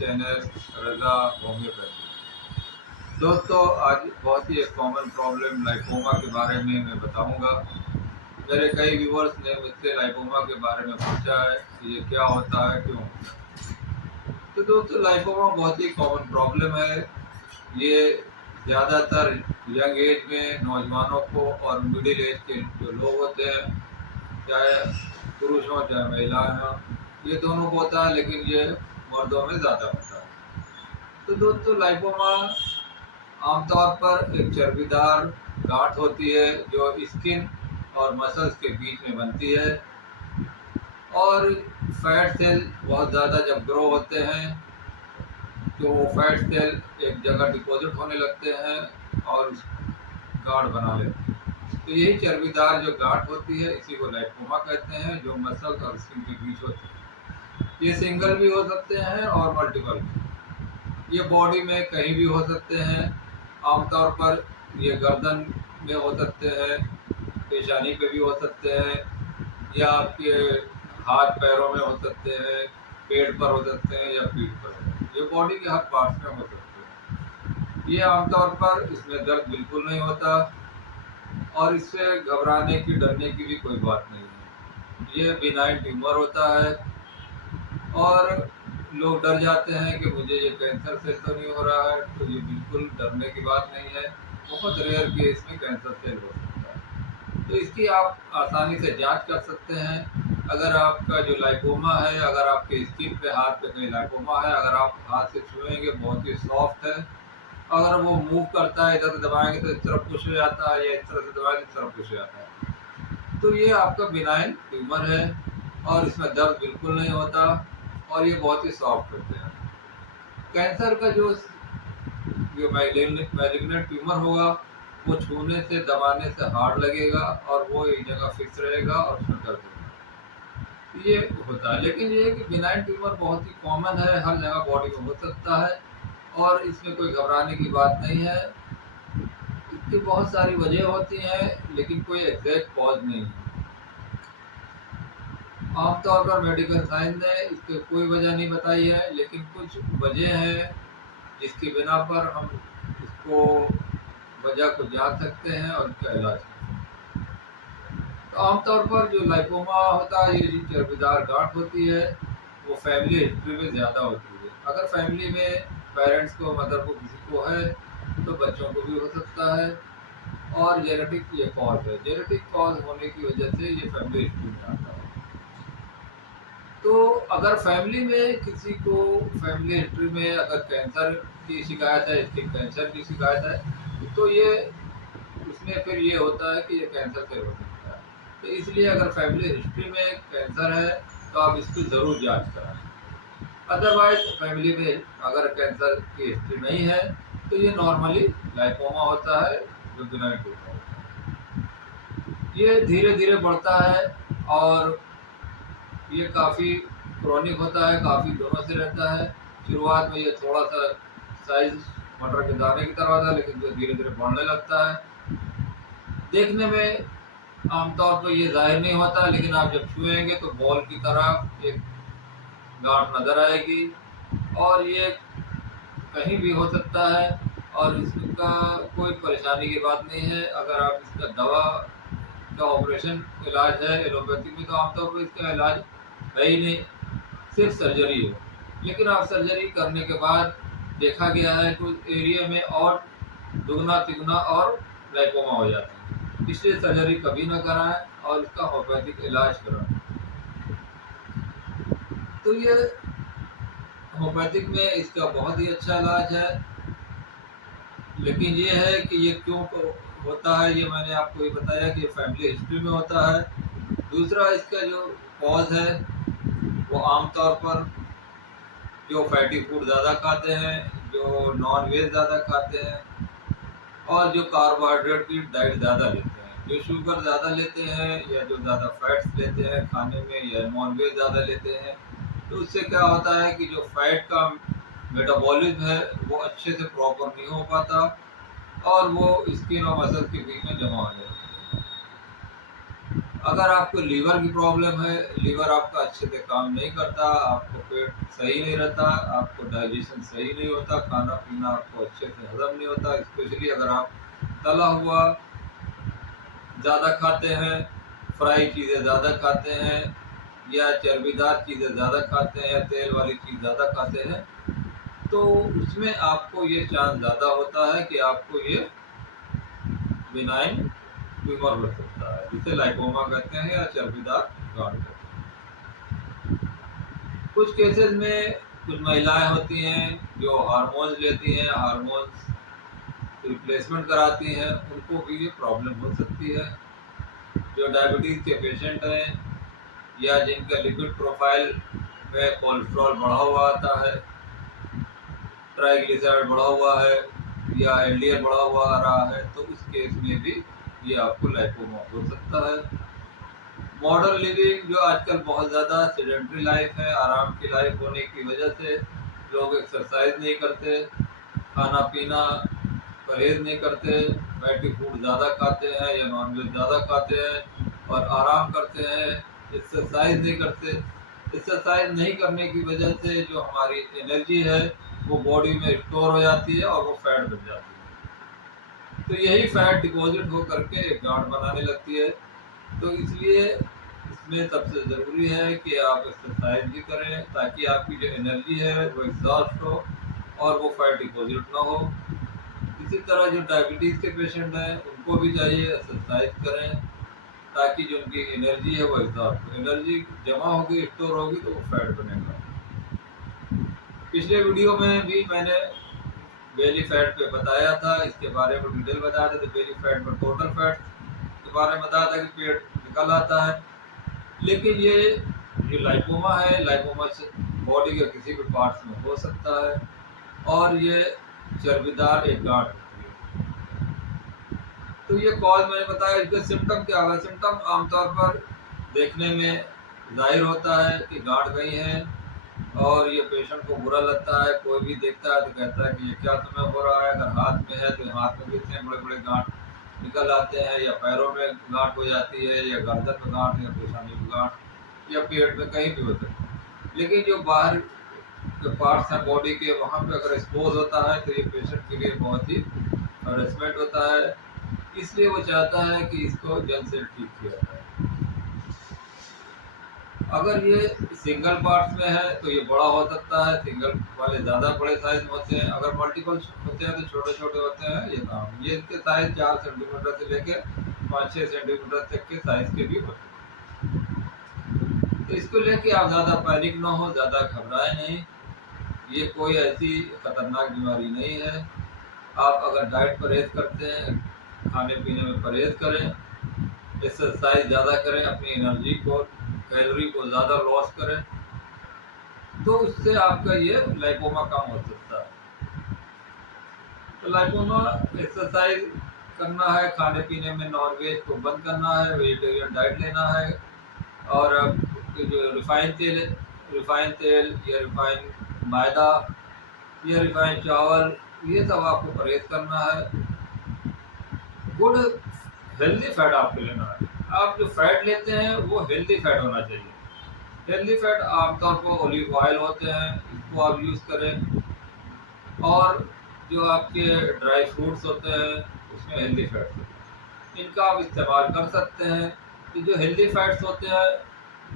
Channel रज़ा homeopathy. दोस्तों, आज बहुत ही एक कॉमन प्रॉब्लम लाइपोमा के बारे में मैं बताऊंगा। मेरे कई व्यूअर्स ने मुझसे लाइपोमा के बारे में पूछा है कि ये क्या होता है, क्यों होता है। तो दोस्तों, लाइपोमा बहुत ही कॉमन प्रॉब्लम है। ये ज़्यादातर यंग एज में नौजवानों को और मिडिल एज के जो लोग होते हैं, चाहे पुरुष हो चाहे महिलाएं हों, ये दोनों को होता है, लेकिन ये मर्दों में ज़्यादा होता है। तो दोस्तों, लाइपोमा आमतौर पर एक चर्बीदार गांठ होती है जो स्किन और मसल्स के बीच में बनती है, और फैट सेल बहुत ज़्यादा जब ग्रो होते हैं तो वो फैट सेल एक जगह डिपॉजिट होने लगते हैं और गांठ बना लेते हैं। तो यही चर्बीदार जो गांठ होती है, इसी को लाइपोमा कहते हैं, जो मसल और स्किन के बीच होती है। ये सिंगल भी हो सकते हैं और मल्टीपल भी। ये बॉडी में कहीं भी हो सकते हैं। आमतौर पर ये गर्दन में हो सकते हैं, पेशानी पे भी हो सकते हैं, या आपके हाथ पैरों में हो सकते हैं, पेट पर हो सकते हैं, या पीठ पर हो सकते हैं। ये बॉडी के हर पार्ट में हो सकते हैं। ये आमतौर पर इसमें दर्द बिल्कुल नहीं होता, और इससे घबराने की डरने की भी कोई बात नहीं है। ये बिनाइन ट्यूमर होता है, और लोग डर जाते हैं कि मुझे ये कैंसर से तो नहीं हो रहा है। तो ये बिल्कुल डरने की बात नहीं है। बहुत रेयर केस में कैंसर सेल हो सकता है। तो इसकी आप आसानी से जांच कर सकते हैं। अगर आपका जो लाइपोमा है, अगर आपके स्किन पे, हाथ पे कहीं लाइपोमा है, अगर आप हाथ से छुएंगे, बहुत ही सॉफ्ट है। अगर वो मूव करता है, इधर से दबाएंगे तो इस तरफ पुश हो जाता है, या इस तरह से दबाएंगे इस तरफ पुश हो जाता है। तो ये आपका बिनाइन ट्यूमर है, और इसमें दर्द बिल्कुल नहीं होता, और ये बहुत ही सॉफ्ट होते हैं। कैंसर का जो मैलिग्नेंट ट्यूमर होगा, वो छूने से, दबाने से हार्ड लगेगा, और वो एक जगह फिक्स रहेगा और उसमें दर्द होगा। ये होता है। लेकिन ये है कि बिनाइन ट्यूमर बहुत ही कॉमन है, हर जगह बॉडी में हो सकता है, और इसमें कोई घबराने की बात नहीं है। इसकी बहुत सारी वजह होती हैं, लेकिन कोई एग्जैक्ट कॉज नहीं है। आमतौर पर मेडिकल साइंस ने इसकी कोई वजह नहीं बताई है, लेकिन कुछ वजह है जिसकी बिना पर हम इसको वजह को जान सकते हैं और इसका इलाज कर सकते हैं। तो आमतौर पर जो लाइपोमा होता है, ये जो चर्बीदार गांठ होती है, वो फैमिली हिस्ट्री में ज़्यादा होती है। अगर फैमिली में पेरेंट्स को, मदर को, किसी को है, तो बच्चों को भी हो सकता है। और जेनेटिक ये कॉज है, जेनेटिक कॉज होने की वजह से ये फैमिली हिस्ट्री में आता है। तो अगर फैमिली में किसी को, फैमिली हिस्ट्री में अगर कैंसर की शिकायत है, स्किन कैंसर की शिकायत है, तो ये उसमें फिर ये होता है कि ये कैंसर से हो सकता है। तो इसलिए अगर फैमिली हिस्ट्री में कैंसर है, तो आप इसकी ज़रूर जांच कराएं। अदरवाइज फैमिली में अगर कैंसर की हिस्ट्री नहीं है, तो ये नॉर्मली लाइपोमा होता है, जो बिनाइन ट्यूमर होता है। ये धीरे धीरे बढ़ता है, और ये काफ़ी क्रॉनिक होता है, काफ़ी दिनों से रहता है। शुरुआत में ये थोड़ा सा साइज मटर के दाने की तरह होता है, लेकिन जो धीरे धीरे बढ़ने लगता है। देखने में आमतौर पर ये जाहिर नहीं होता, लेकिन आप जब छुएंगे तो बॉल की तरह एक गांठ नज़र आएगी, और ये कहीं भी हो सकता है, और इसका कोई परेशानी की बात नहीं है। अगर आप इसका दवा का ऑपरेशन इलाज है एलोपैथी में, तो आमतौर पर इसका इलाज है ही नहीं, सिर्फ सर्जरी है। लेकिन आप सर्जरी करने के बाद देखा गया है कुछ एरिया में और दुगना तिगुना और लाइपोमा हो जाता है। इसलिए सर्जरी कभी ना कराएं, और इसका होम्योपैथिक इलाज कराएं। तो ये होम्योपैथिक में इसका बहुत ही अच्छा इलाज है। लेकिन ये है कि ये क्यों होता है, ये मैंने आपको ये बताया कि फैमिली हिस्ट्री में होता है। दूसरा, इसका जो कॉज है, वो आमतौर पर जो फैटी फूड ज़्यादा खाते हैं, जो नॉन वेज ज़्यादा खाते हैं, और जो कार्बोहाइड्रेट की डाइट ज़्यादा लेते हैं, जो शुगर ज़्यादा लेते हैं, या जो ज़्यादा फैट्स लेते हैं खाने में, या नॉन वेज ज़्यादा लेते हैं, तो उससे क्या होता है कि जो फैट का मेटाबॉलिज्म है, वो अच्छे से प्रॉपर नहीं हो पाता, और वो स्किन और मसल के बीच में जमा हो जाता है। अगर आपको लीवर की प्रॉब्लम है, लीवर आपका अच्छे से काम नहीं करता, आपको पेट सही नहीं रहता, आपको डाइजेशन सही नहीं होता, खाना पीना आपको अच्छे से हजम नहीं होता, स्पेशली अगर आप तला हुआ ज़्यादा खाते हैं, फ्राई चीज़ें ज़्यादा खाते हैं, या चर्बीदार चीज़ें ज़्यादा खाते हैं, या तेल वाली चीज़ ज़्यादा खाते हैं, तो उसमें आपको ये चांस ज़्यादा होता है कि आपको ये बिनाइन ट्यूमर हो सकता है, जिसे लाइपोमा कहते हैं या चर्बीदार गांठ कहते हैं। कुछ केसेस में कुछ महिलाएं होती हैं जो हार्मोन्स लेती हैं, हार्मोन्स रिप्लेसमेंट कराती हैं, उनको भी ये प्रॉब्लम हो सकती है। जो डायबिटीज़ के पेशेंट हैं या जिनका लिपिड प्रोफाइल में कोलेस्ट्रॉल बढ़ा हुआ आता है, ट्राइग्लिसराइड बढ़ा हुआ है, या एलडीएल बढ़ा हुआ आ रहा है, तो उस केस में भी ये आपको लाइपोमा हो सकता है। मॉडर्न लिविंग जो आजकल बहुत ज़्यादा सेडेंट्री लाइफ है, आराम की लाइफ होने की वजह से लोग एक्सरसाइज नहीं करते, खाना पीना परहेज नहीं करते, फैटी फूड ज़्यादा खाते हैं या नॉनवेज ज़्यादा खाते हैं और आराम करते हैं, एक्सरसाइज नहीं करते। एक्सरसाइज नहीं करने की वजह से जो हमारी एनर्जी है वो बॉडी में स्टोर हो जाती है और वो फैट बन जाती है। तो यही फैट डिपॉजिट हो करके एक गांठ बनाने लगती है। तो इसलिए इसमें सबसे ज़रूरी है कि आप एक्सरसाइज भी करें ताकि आपकी जो एनर्जी है वो एग्जॉस्ट हो और वो फैट डिपॉजिट ना हो। इसी तरह जो डायबिटीज़ के पेशेंट हैं उनको भी चाहिए एक्सरसाइज करें ताकि जो उनकी एनर्जी है वो एग्जॉस्ट हो। एनर्जी जमा होगी, स्टोर होगी, तो वो फैट बनेगा। पिछले वीडियो में भी मैंने बेली फैट पे बताया था, इसके बारे में डिटेल बताया था। तो बेली फैट में टोटल फैट के बारे में बताया था कि पेट निकल आता है। लेकिन ये जो लाइपोमा है, लाइपोमा से बॉडी के किसी भी पार्ट्स में हो सकता है और ये चर्बीदार एक गांठ होती है। तो ये कॉज मैंने बताया, इसके सिम्टम क्या होगा। सिम्टम आमतौर पर देखने में जाहिर होता है कि गांठ गई है और ये पेशेंट को बुरा लगता है। कोई भी देखता है तो कहता है कि ये क्या तुम्हें हो रहा है। अगर हाथ में है तो हाथ में भी इतने बड़े बड़े गांठ निकल आते हैं, या पैरों में गांठ हो जाती है, या गर्दन में गांठ, या पेशानी में गांठ, या पेट में कहीं भी हो सकता है। लेकिन जो बाहर जो पार्ट्स हैं बॉडी के, वहाँ पे अगर एक्सपोज होता है तो ये पेशेंट के लिए बहुत ही हरेसमेंट होता है। इसलिए वो चाहता है कि इसको जल्द से ठीक किया जाए। अगर ये सिंगल पार्ट्स में है तो ये बड़ा हो सकता है, सिंगल वाले ज़्यादा बड़े साइज में होते हैं। अगर मल्टीपल होते हैं तो छोटे छोटे होते हैं। ये इनके साइज 4 सेंटीमीटर से लेकर 5-6 सेंटीमीटर तक के साइज के भी होते हैं। तो इसको लेके आप ज़्यादा पैनिक ना हो, ज़्यादा घबराए नहीं। ये कोई ऐसी खतरनाक बीमारी नहीं है। आप अगर डाइट परहेज करते हैं, खाने पीने में परहेज करें, एक्सरसाइज ज़्यादा करें, अपनी एनर्जी को, कैलोरी को ज़्यादा लॉस करें, तो उससे आपका ये लाइपोमा कम हो सकता है। तो लाइपोमा एक्सरसाइज करना है, खाने पीने में नॉनवेज को बंद करना है, वेजिटेरियन डाइट लेना है, और जो रिफाइन तेल या रिफाइन मैदा या रिफाइन चावल, ये सब आपको परहेज करना है। गुड हेल्दी फैट आपको लेना है। आप जो फैट लेते हैं वो हेल्दी फैट होना चाहिए। हेल्दी फैट आमतौर पर ऑलिव ऑयल होते हैं, इसको आप यूज़ करें। और जो आपके ड्राई फ्रूट्स होते हैं उसमें हेल्दी फैट्स होते हैं, इनका आप इस्तेमाल कर सकते हैं। तो जो हेल्दी फैट्स होते हैं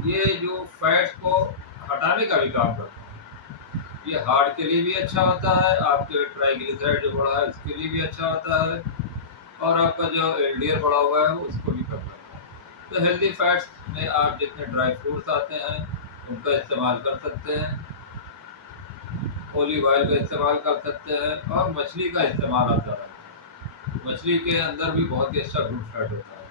ये जो फैट्स को हटाने का भी काम करते हैं। ये हार्ट के लिए भी अच्छा होता है, आपके ट्राइग्लिसराइड जो बढ़ा है उसके लिए भी अच्छा होता है, और आपका जो एलडीएल बढ़ा हुआ है उसको भी कम करता है। तो हेल्दी फैट्स में आप जितने ड्राई फ्रूट्स आते हैं उनका इस्तेमाल कर सकते हैं, ऑलिव ऑयल का इस्तेमाल कर सकते हैं, और मछली का इस्तेमाल आता है। मछली के अंदर भी बहुत ही अच्छा गुड फैट होता है।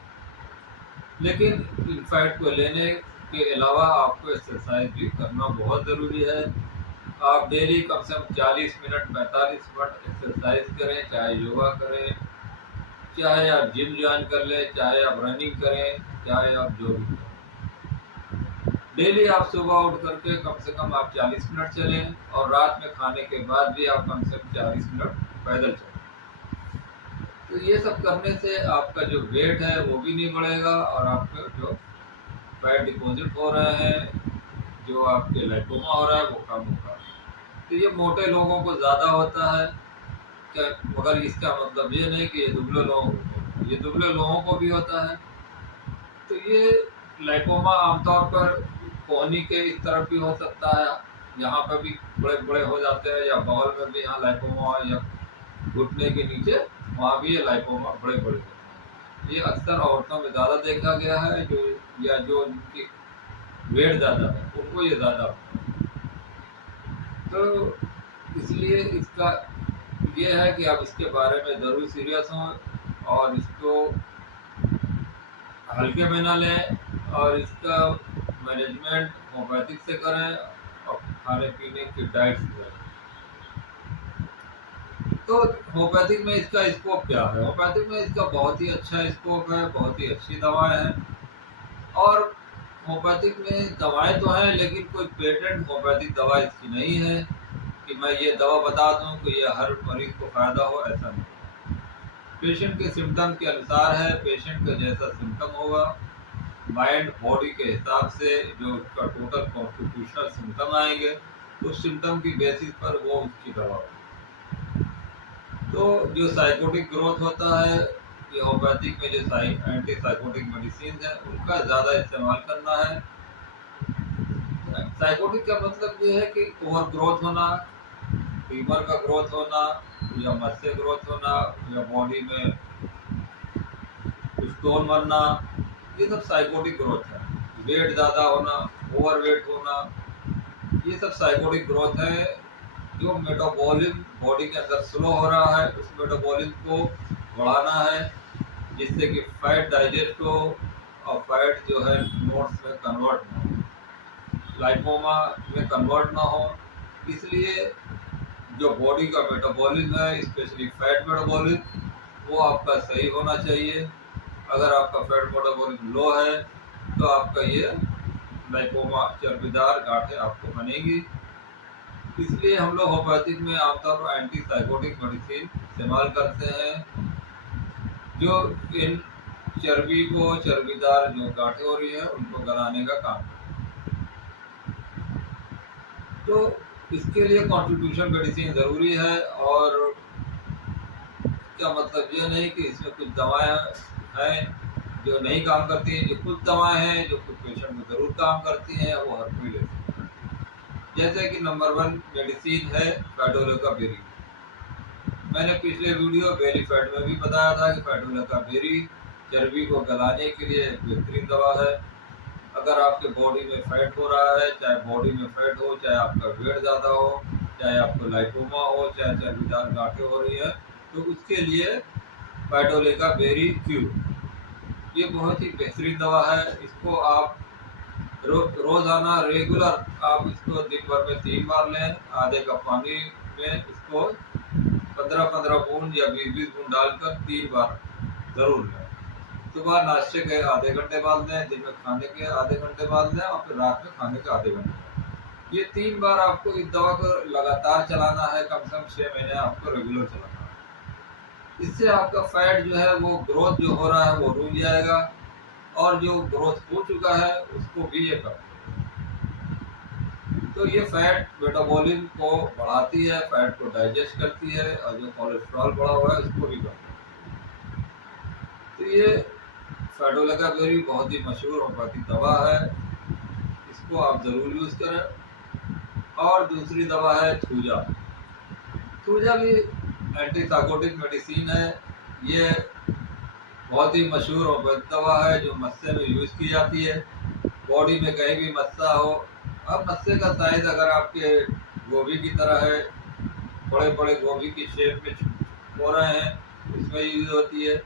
लेकिन इन फैट को लेने के अलावा आपको एक्सरसाइज भी करना बहुत ज़रूरी है। आप डेली कम से कम 40 मिनट 45 मिनट एक्सरसाइज करें, चाहे योगा करें, चाहे आप जिम ज्वाइन कर लें, चाहे आप रनिंग करें, चाहे आप जो भी करें। डेली आप सुबह उठ करके कम से कम आप 40 मिनट चलें, और रात में खाने के बाद भी आप कम से कम 40 मिनट पैदल चलें। तो ये सब करने से आपका जो वेट है वो भी नहीं बढ़ेगा और आपका जो फैट डिपॉजिट हो रहे हैं, जो आपके लाइपोमा हो रहा है वो कम होगा। तो ये मोटे लोगों को ज़्यादा होता है क्या, मगर इसका मतलब ये नहीं कि ये दुबले लोगों को, ये दुबले लोगों को भी होता है। तो ये लाइपोमा आमतौर पर कोहनी के इस तरफ भी हो सकता है, यहाँ पर भी बड़े बड़े हो जाते हैं, या बगल में भी यहाँ लाइपोमा, या घुटने के नीचे वहाँ भी ये लाइपोमा बड़े बड़े होते हैं। ये अक्सर औरतों में ज़्यादा देखा गया है, जो या जो उनकी वेट ज़्यादा है उनको ये ज़्यादा होता है। तो इसलिए इसका ये है कि आप इसके बारे में ज़रूर सीरियस हों और इसको हल्के में ना लें, और इसका मैनेजमेंट होम्योपैथिक से करें और खाने पीने की डाइट से करें। तो होम्योपैथिक में इसका स्कोप क्या है? होम्योपैथिक में इसका बहुत ही अच्छा स्कोप है, बहुत ही अच्छी दवाएं हैं। और होम्योपैथिक में दवाएं तो हैं, लेकिन कोई पेटेंट होम्योपैथिक दवा इसकी नहीं है कि मैं ये दवा बता दूं कि ये हर मरीज को फ़ायदा हो, ऐसा नहीं। पेशेंट के सिम्टम के अनुसार है, पेशेंट का जैसा सिम्टम होगा, माइंड बॉडी के हिसाब से जो उसका टोटल कॉन्स्टिट्यूशनल सिम्टम आएंगे, उस सिम्टम की बेसिस पर वो उसकी दवा होगी। तो जो साइकोटिक ग्रोथ होता है, ये होम्योपैथिक में जो एंटी साइकोटिक मेडिसिन है उनका ज़्यादा इस्तेमाल करना है। साइकोटिक का मतलब ये है कि ओवर ग्रोथ होना, फीवर का ग्रोथ होना, या मस्से ग्रोथ होना, या बॉडी में स्टोन बनना, ये सब साइकोटिक ग्रोथ है। वेट ज़्यादा होना, ओवर वेट होना, ये सब साइकोटिक ग्रोथ है। जो मेटाबॉलिज्म बॉडी के अंदर स्लो हो रहा है, उस मेटाबॉलिज्म को बढ़ाना है, जिससे कि फैट डाइजेस्ट हो और फैट जो है नोट्स में कन्वर्ट ना हो, लाइपोमा में कन्वर्ट ना हो। इसलिए जो बॉडी का मेटाबॉलिज्म है, स्पेशली फैट मेटाबॉलिज्म, वो आपका सही होना चाहिए। अगर आपका फैट मेटाबॉलिज्म लो है तो आपका ये लाइपोमा चर्बीदार गांठें आपको बनेगी। इसलिए हम लोग होम्योपैथिक में आमतौर पर एंटी साइकोटिक मेडिसिन इस्तेमाल करते हैं, जो इन चर्बी को, चर्बीदार जो गांठें हो रही है उनको गलाने का काम करते हैं। तो इसके लिए कॉन्स्टिट्यूशन मेडिसिन ज़रूरी है। और क्या मतलब ये नहीं कि इसमें कुछ दवाएं हैं जो नहीं काम करती हैं, जो कुछ दवाएं हैं जो कुछ पेशेंट में ज़रूर काम करती हैं, वो हर कोई ले सकता है। जैसे कि नंबर 1 मेडिसिन है फैडोलेका बेरी। मैंने पिछले वीडियो बेली फैट में भी बताया था कि फैडोलेका बेरी चर्बी को गलाने के लिए एक बेहतरीन दवा है। अगर आपके बॉडी में फैट हो रहा है, चाहे बॉडी में फैट हो, चाहे आपका वेट ज़्यादा हो, चाहे आपको लाइपोमा हो, चाहे चर्बीदार गांठें हो रही है, तो उसके लिए फैडोलेका बेरी क्यूर ये बहुत ही बेहतरीन दवा है। इसको आप रोज़ाना रेगुलर आप इसको दिन भर में 3 बार लें। आधे कप पानी में इसको 15-15 बूंद या 20-20 बूंद डालकर 3 बार ज़रूर लें। सुबह नाश्ते के आधे घंटे बाद लें, दिन में खाने के आधे घंटे बाद लें, और फिर रात में खाने के आधे घंटे बाद। ये 3 बार आपको इस दवा को लगातार चलाना है, कम से कम 6 महीने आपको रेगुलर चलाना है। इससे आपका फैट जो है वो ग्रोथ जो हो रहा है वो रुक जाएगा, और जो ग्रोथ हो चुका है उसको भी ये कम। तो ये फैट मेटाबॉलिज्म को बढ़ाती है, फैट को डाइजेस्ट करती है, और जो कोलेस्ट्रॉल बढ़ा हुआ है उसको भी कम करती है। तो ये फैडोलेका बेरी बहुत ही मशहूर होम्योपैथिक दवा है, इसको आप ज़रूर यूज़ करें। और दूसरी दवा है थूजा। थूजा भी एंटी साइकोटिक मेडिसिन है। ये बहुत ही मशहूर होम्योपैथिक दवा है जो मस्से में यूज़ की जाती है। बॉडी में कहीं भी मस्सा हो, अब मस्से का साइज़ अगर आपके गोभी की तरह है, बड़े बड़े गोभी की शेप में हो रहे हैं, इसमें यूज़ होती है।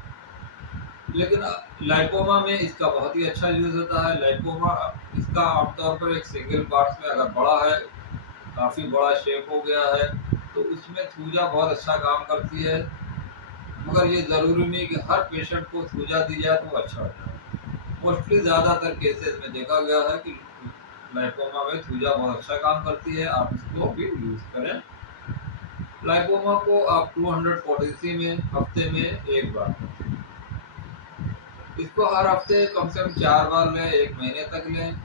लेकिन लाइपोमा में इसका बहुत ही अच्छा यूज़ होता है। लाइपोमा इसका आमतौर पर एक सिंगल पार्ट्स में अगर बड़ा है, काफ़ी बड़ा शेप हो गया है, तो उसमें थूजा बहुत अच्छा काम करती है। मगर ये ज़रूरी नहीं कि हर पेशेंट को थूजा दी जाए तो अच्छा हो जाए। मोस्टली ज़्यादातर केसेस में देखा गया है कि लाइपोमा में थूजा बहुत अच्छा काम करती है, आप इसको भी यूज़ करें। लाइपोमा को आप 200 पोटेंसी में हफ्ते में 1 बार, इसको हर हफ्ते कम से कम 4 बार लें, 1 महीने तक लें,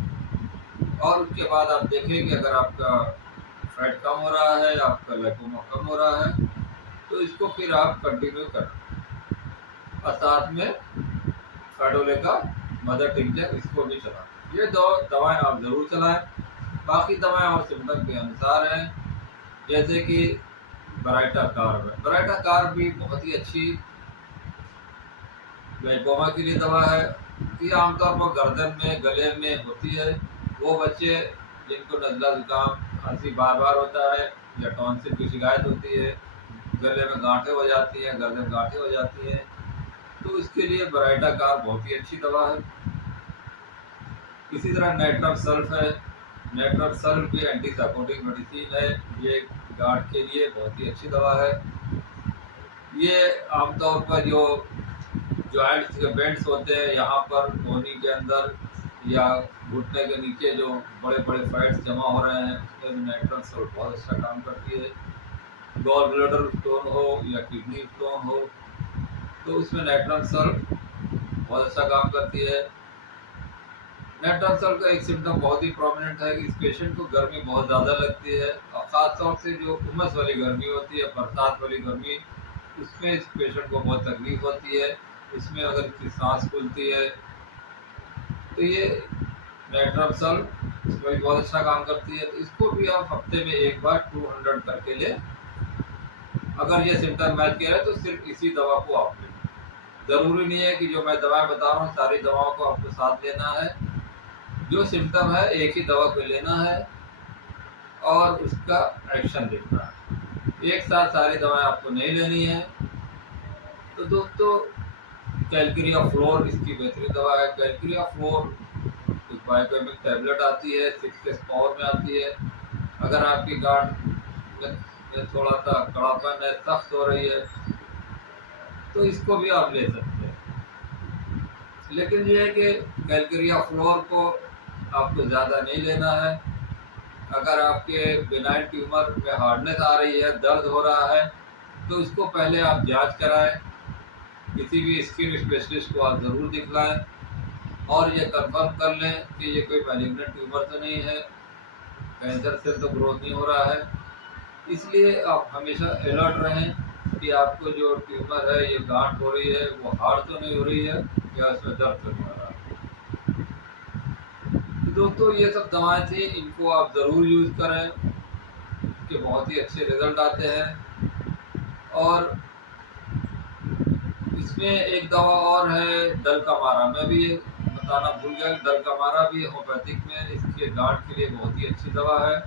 और उसके बाद आप देखें कि अगर आपका फैट कम हो रहा है, आपका लाइपोमा कम हो रहा है, तो इसको फिर आप कंटिन्यू करें। और साथ में फैडोले का मदर टिंचर इसको भी चलाएं। ये 2 दवाएं आप ज़रूर चलाएं। बाकी दवाएं और सिम्टम के अनुसार हैं, जैसे कि बराइटा कार्ब है। बराइटा कार्ब भी बहुत ही अच्छी लाइपोमा के लिए दवा है। ये आमतौर पर गर्दन में, गले में होती है। वो बच्चे जिनको नज़ला जुकाम, खांसी बार बार होता है, या टॉन्सिल की शिकायत होती है, गले में गांठें हो जाती हैं, गर्दन में गांठें हो जाती हैं, तो इसके लिए बराइटा कार्ब बहुत ही अच्छी दवा है। इसी तरह नाइट्रम सल्फ है। नाइट्रम सल्फ भी एंटीसाइकोटिक मेडिसिन है। ये गांठ के लिए बहुत ही अच्छी दवा है। ये आमतौर पर जो जॉइंट्स के बेंड्स होते हैं, यहाँ पर कोहनी के अंदर या घुटने के नीचे जो बड़े बड़े फैट्स जमा हो रहे हैं, उसमें भी नाइट्रम सल्फ बहुत अच्छा काम करती है। गॉल ब्लैडर स्टोन हो या किडनी स्टोन हो, तो उसमें नाइट्रम सल्फ बहुत अच्छा काम करती है। नाइट्रम सल्फ का एक सिम्टम बहुत ही प्रोमिनेंट है कि इस पेशेंट को गर्मी बहुत ज़्यादा लगती है, और ख़ास तौर से जो उमस वाली गर्मी होती है, बरसात वाली गर्मी, उसमें इस पेशेंट को बहुत तकलीफ होती है। इसमें अगर इसकी सांस फूलती है, तो ये नाइट्रम सल्फ इसमें भी बहुत अच्छा काम करती है। तो इसको भी आप हफ्ते में 1 बार 200 करके लें। अगर ये सिम्टम मैच किया है तो सिर्फ इसी दवा को आप लें। ज़रूरी नहीं है कि जो मैं दवाएं बता रहा हूँ सारी दवाओं को आपको साथ लेना है। जो सिम्टम है एक ही दवा को लेना है और उसका एक्शन देखना है। एक साथ सारी दवाएं आपको नहीं लेनी है। तो दोस्तों, कैलक्रिया फ्लोर इसकी बेहतरीन दवा है। कैलक्रिया फ्लोर एक बायोकेमिक टैबलेट आती है, 6 पावर में आती है। अगर आपकी गांठ में थोड़ा सा कड़ापन है, सख्त हो रही है, तो इसको भी आप ले सकते हैं। लेकिन ये है कि कैलक्रिया फ्लोर को आपको ज़्यादा नहीं लेना है। अगर आपके बिनाइन ट्यूमर में हार्डनेस आ रही है, दर्द हो रहा है, तो इसको पहले आप जांच कराएं। किसी भी स्किन स्पेशलिस्ट को आप ज़रूर दिखलाएं और ये कंफर्म कर लें कि ये कोई मैलिग्नेंट ट्यूमर तो नहीं है, कैंसर से तो ग्रोथ नहीं हो रहा है। इसलिए आप हमेशा अलर्ट रहें कि आपको जो ट्यूमर है, ये गांठ हो रही है, वो हार्ड तो नहीं हो रही है, या इसमें दर्द तो नहीं हो रहा है। तो दोस्तों, ये सब दवाएं थी, इनको आप ज़रूर यूज़ करें, इसके बहुत ही अच्छे रिजल्ट आते हैं। और इसमें एक दवा और है डलकामारा, मैं भी ये बताना भूल गया। डलकामारा भी होम्योपैथिक में इसके गांठ के लिए बहुत ही अच्छी दवा है।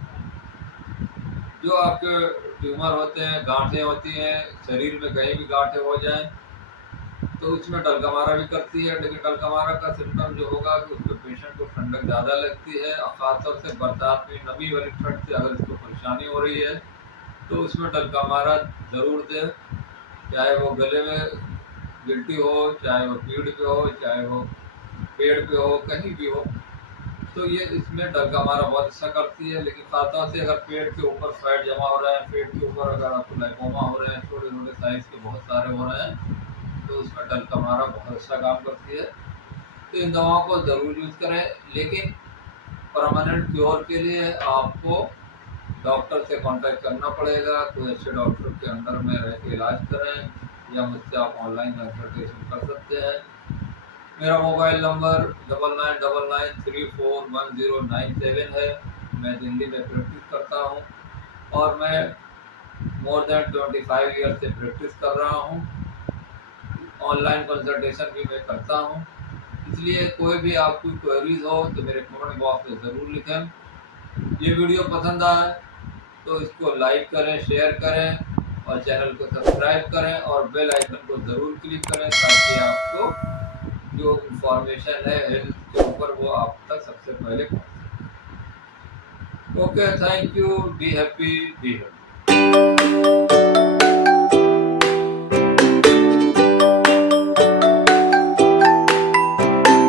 जो आपके ट्यूमर होते हैं, गांठें होती हैं, शरीर में कहीं भी गांठें हो जाएं, तो उसमें डलकामारा भी करती है। लेकिन डलकामारा का सिम्टम जो होगा कि उसमें पेशेंट को ठंडक ज़्यादा लगती है, और ख़ासतौर से बरसात में नमी वाली ठंड से अगर इसको परेशानी हो रही है, तो उसमें डलकामारा ज़रूर दें। चाहे वो गले में गिल्टी हो, चाहे वो पीठ पे हो, चाहे वो पेड़ पे हो, कहीं भी हो, तो ये इसमें डलकामारा बहुत अच्छा करती है। लेकिन खासतौर से अगर पेट के ऊपर फैट जमा हो रहा है, पेट के ऊपर अगर आपको लाइपोमा हो रहे हैं, छोटे छोटे साइज के बहुत सारे हो रहे हैं, तो उसमें डलकामारा बहुत अच्छा काम करती है। तो इन दवाओं को ज़रूर यूज़ करें, लेकिन परमानेंट क्योर के लिए आपको डॉक्टर से कांटेक्ट करना पड़ेगा। कोई अच्छे डॉक्टर के अंडर में रह के इलाज करें, या मुझसे आप ऑनलाइन कंसल्टेशन कर सकते हैं। मेरा मोबाइल नंबर 9999341097 है। मैं दिल्ली में प्रैक्टिस करता हूँ, और मैं मोर देन 25 ईयर से प्रैक्टिस कर रहा हूँ। ऑनलाइन कंसल्टेशन भी मैं करता हूँ। इसलिए कोई भी आपकी क्वेरीज हो तो मेरे कमेंट बॉक्स में ज़रूर लिखें। ये वीडियो पसंद आए तो इसको लाइक करें, शेयर करें, और चैनल को सब्सक्राइब करें, और बेल आइकन को ज़रूर क्लिक करें, ताकि आपको जो इंफॉर्मेशन है हेल्थ के ऊपर वो आप तक सबसे पहले पहुँचे। Okay, thank you, be happy, be healthy.